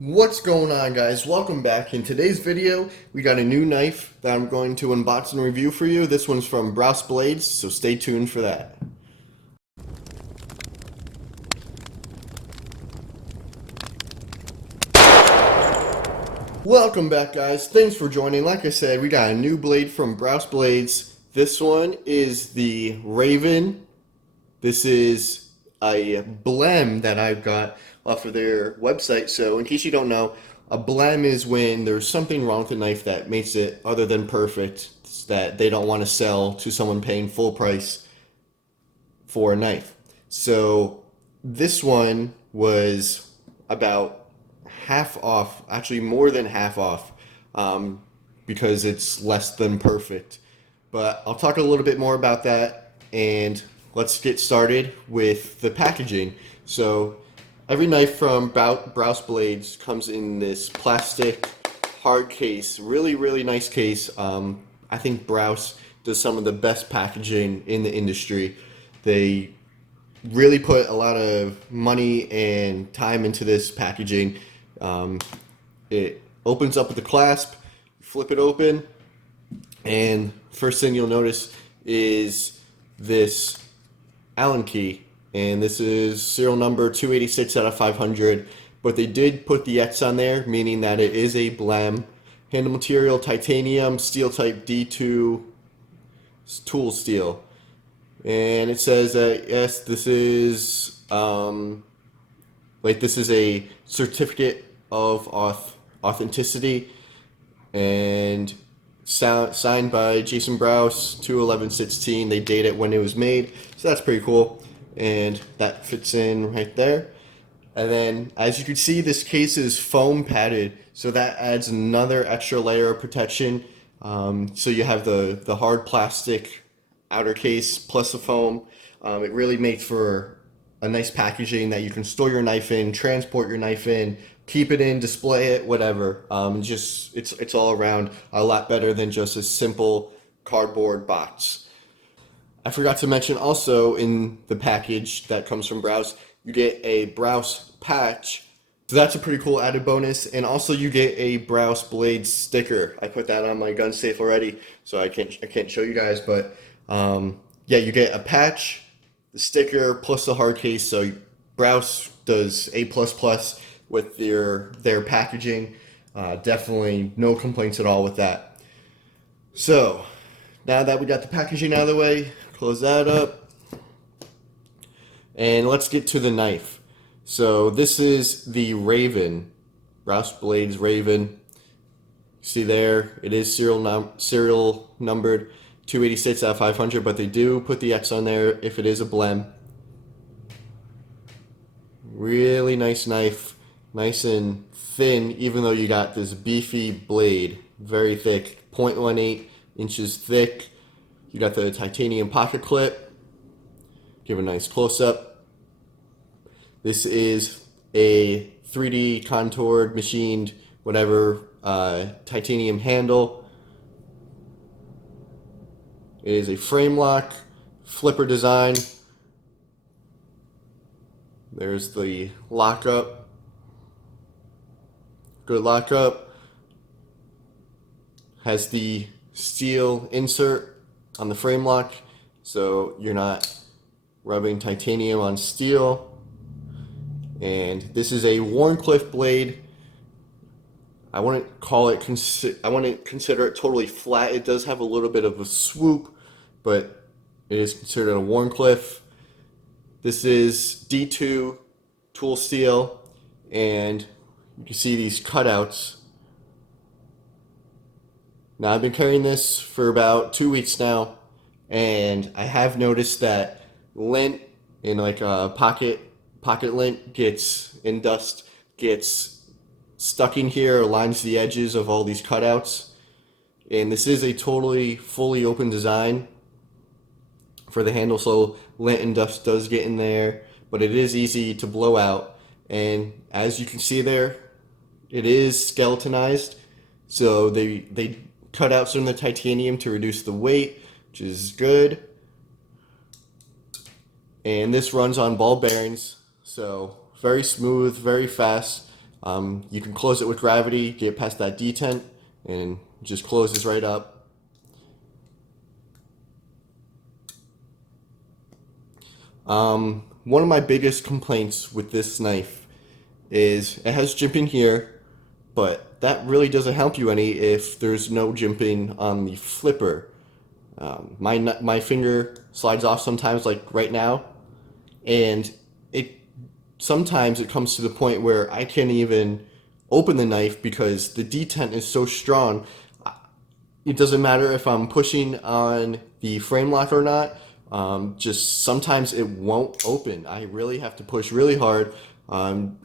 What's going on, guys? Welcome back. In today's video we got a new knife that I'm going to unbox and review for you. This one's from Brous Blades, so stay tuned for that. Welcome back, guys. Thanks for joining. Like I said, we got a new blade from Brous Blades. This one is the Raven. This is a blem that I've got off of their website. So in case you don't know, a blem is when there's something wrong with the knife that makes it other than perfect, that they don't want to sell to someone paying full price for a knife. So this one was about half off, actually more than half off, because it's less than perfect. But I'll talk a little bit more about that, and let's get started with the packaging. So every knife from Brous Blades comes in this plastic hard case, really nice case. I think Brous does some of the best packaging in the industry. They really put a lot of money and time into this packaging. Um, it opens up with the clasp, flip it open, and first thing you'll notice is this Allen key, and this is serial number 286 out of 500. But they did put the X on there, meaning that it is a blem. Handle material titanium, steel type D2 tool steel. And it says that yes, this is this is a certificate of authenticity, and signed by Jason Brous, 2/11/16. They date it when it was made, so that's pretty cool, and that fits in right there. And then, as you can see, this case is foam padded, so that adds another extra layer of protection. So you have the hard plastic outer case plus the foam. It really makes for a nice packaging that you can store your knife in, transport your knife in, keep it in, display it, whatever. Just it's all around a lot better than just a simple cardboard box. I forgot to mention also in the package that comes from Brous, you get a Brous patch. So that's a pretty cool added bonus. And also you get a Brous Blades sticker. I put that on my gun safe already, so I can't show you guys, but yeah, you get a patch, the sticker, plus the hard case. So Brous does A++ with their packaging. Definitely no complaints at all with that. So now that we got the packaging out of the way, close that up, and let's get to the knife. So this is the Raven, Brous Blades Raven. See there, it is serial numbered 286 out of 500, but they do put the X on there if it is a blem. Really nice knife, nice and thin, even though you got this beefy blade, very thick, 0.18 inches thick. You got the titanium pocket clip. Give a nice close up. This is a 3D contoured, machined, whatever, titanium handle. It is a frame lock, flipper design. There's the lockup. Good lockup. Has the steel insert on the frame lock, so you're not rubbing titanium on steel. And this is a Wharncliffe blade. I wouldn't consider it totally flat. It does have a little bit of a swoop, but it is considered a Wharncliffe. This is D2 tool steel, and you can see these cutouts. Now I've been carrying this for about 2 weeks now, and I have noticed that lint in like a pocket lint gets in dust, gets stuck in here, lines the edges of all these cutouts. And this is a totally fully open design for the handle, so lint and dust does get in there, but it is easy to blow out. And as you can see there, it is skeletonized, so they cut out some of the titanium to reduce the weight, which is good. And this runs on ball bearings, so very smooth, very fast. You can close it with gravity, get past that detent, and it just closes right up. One of my biggest complaints with this knife is it has jimping here, but that really doesn't help you any if there's no jimping on the flipper. My finger slides off sometimes, like right now, and it sometimes it comes to the point where I can't even open the knife because the detent is so strong. It doesn't matter if I'm pushing on the frame lock or not. Just sometimes it won't open. I really have to push really hard.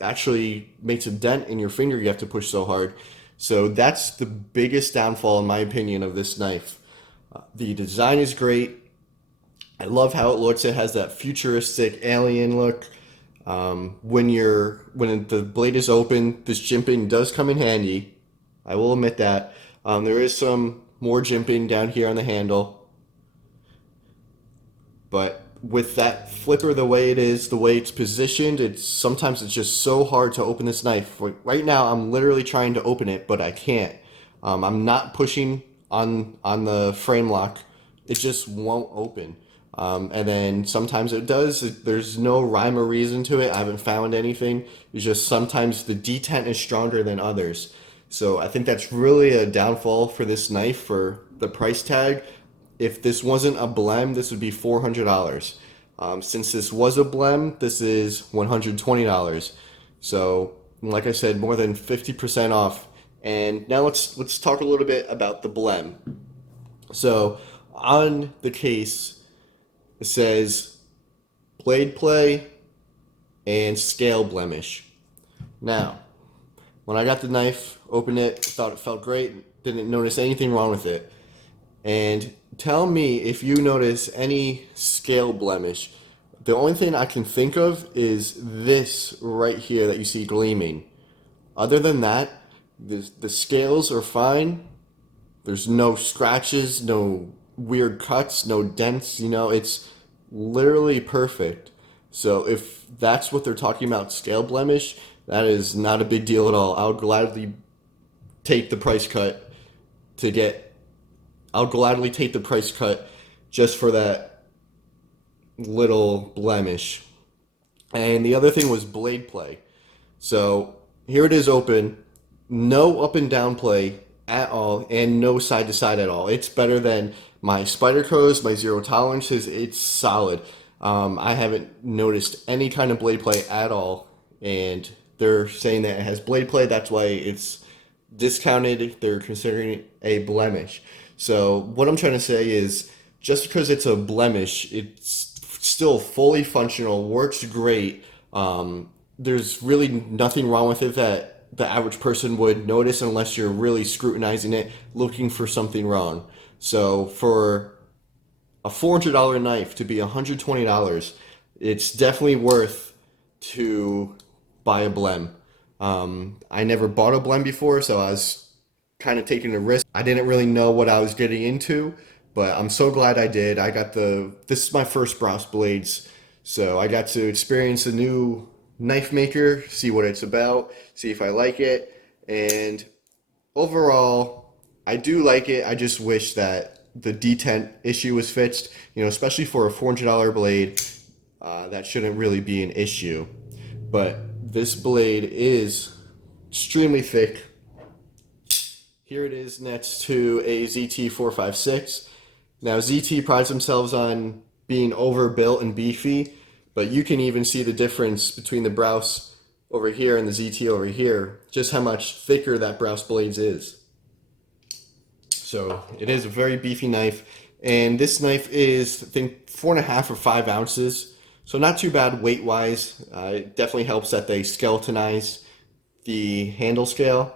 Actually makes a dent in your finger. You have to push so hard. So that's the biggest downfall, in my opinion, of this knife. The design is great. I love how it looks. It has that futuristic alien look. When the blade is open, this jimping does come in handy. I will admit that. There is some more jimping down here on the handle, but with that flipper the way it is, the way it's positioned, it's just so hard to open this knife. Like, right now, I'm literally trying to open it, but I can't. I'm not pushing on the frame lock. It just won't open. And then sometimes it does. There's no rhyme or reason to it. I haven't found anything. It's just sometimes the detent is stronger than others. So I think that's really a downfall for this knife for the price tag. If this wasn't a blem, this would be $400. Since this was a blem, this is $120. So, like I said, more than 50% off. And now let's talk a little bit about the blem. So, on the case, it says blade play and scale blemish. Now, when I got the knife, opened it, thought it felt great, didn't notice anything wrong with it. And tell me if you notice any scale blemish. The only thing I can think of is this right here that you see gleaming. Other than that, the scales are fine. There's no scratches, no weird cuts, no dents. It's literally perfect. So if that's what they're talking about, scale blemish, that is not a big deal at all. I would gladly take the price cut to get. I'll gladly take the price cut just for that little blemish. And the other thing was blade play. So here it is open, no up and down play at all, and no side to side at all. It's better than my Spyderco's, my zero tolerances. It's solid. I haven't noticed any kind of blade play at all, and they're saying that it has blade play. That's why it's discounted. They're considering it a blemish. So what I'm trying to say is, just because it's a blemish, it's still fully functional, works great. There's really nothing wrong with it that the average person would notice unless you're really scrutinizing it, looking for something wrong. So for a $400 knife to be $120, it's definitely worth to buy a blem. I never bought a blem before, so I was kind of taking a risk. I didn't really know what I was getting into, but I'm so glad I did. This is my first Brous Blades, so I got to experience a new knife maker, see what it's about, see if I like it, and overall, I do like it. I just wish that the detent issue was fixed, especially for a $400 blade. That shouldn't really be an issue. But this blade is extremely thick. Here it is next to a ZT456. Now, ZT prides themselves on being overbuilt and beefy, but you can even see the difference between the Brous over here and the ZT over here, just how much thicker that Brous Blades is. So it is a very beefy knife, and this knife is, I think, 4.5 or 5 ounces, so not too bad weight-wise. It definitely helps that they skeletonized the handle scale.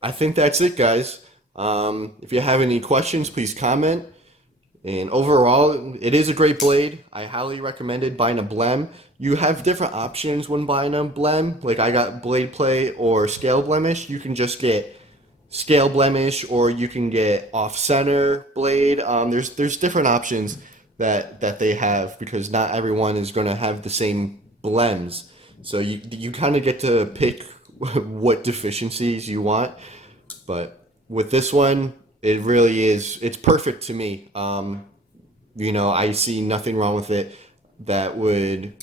I think that's it, guys. If you have any questions, please comment. And overall, it is a great blade. I highly recommended buying a blem. You have different options when buying a blem. Like, I got blade play or scale blemish. You can just get scale blemish, or you can get off center blade. There's different options that they have, because not everyone is going to have the same blems. So you kind of get to pick what deficiencies you want. But with this one, it really is, it's perfect to me. I see nothing wrong with it that would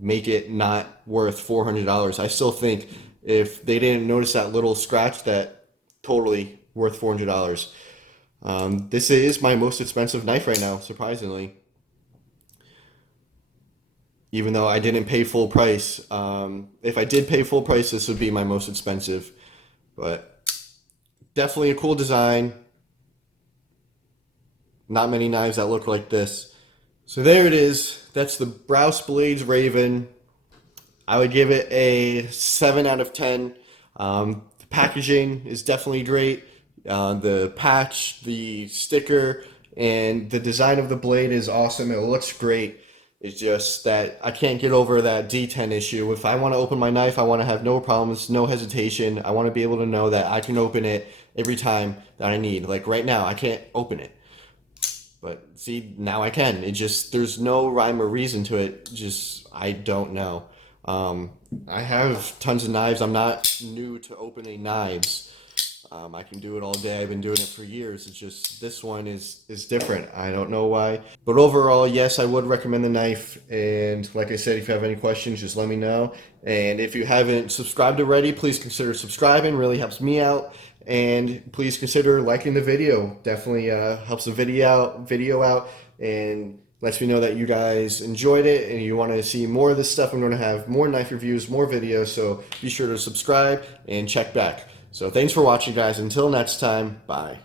make it not worth $400. I still think if they didn't notice that little scratch, that totally worth $400. This is my most expensive knife right now, surprisingly. Even though I didn't pay full price. If I did pay full price, this would be my most expensive. But definitely a cool design. Not many knives that look like this. So there it is. That's the Brous Bladdes Raven. I would give it a 7 out of 10. The packaging is definitely great. The patch, the sticker, and the design of the blade is awesome. It looks great. It's just that I can't get over that D10 issue. If I want to open my knife, I want to have no problems, no hesitation. I want to be able to know that I can open it every time that I need. Like right now, I can't open it. But see, now I can. It just, there's no rhyme or reason to it. Just, I don't know. I have tons of knives. I'm not new to opening knives. I can do it all day. I've been doing it for years. It's just this one is different. I don't know why. But overall, yes, I would recommend the knife. And like I said, if you have any questions, just let me know. And if you haven't subscribed already, please consider subscribing. Really helps me out. And please consider liking the video. Definitely helps the video out and lets me know that you guys enjoyed it and you want to see more of this stuff. I'm going to have more knife reviews, more videos. So be sure to subscribe and check back. So thanks for watching, guys. Until next time, bye.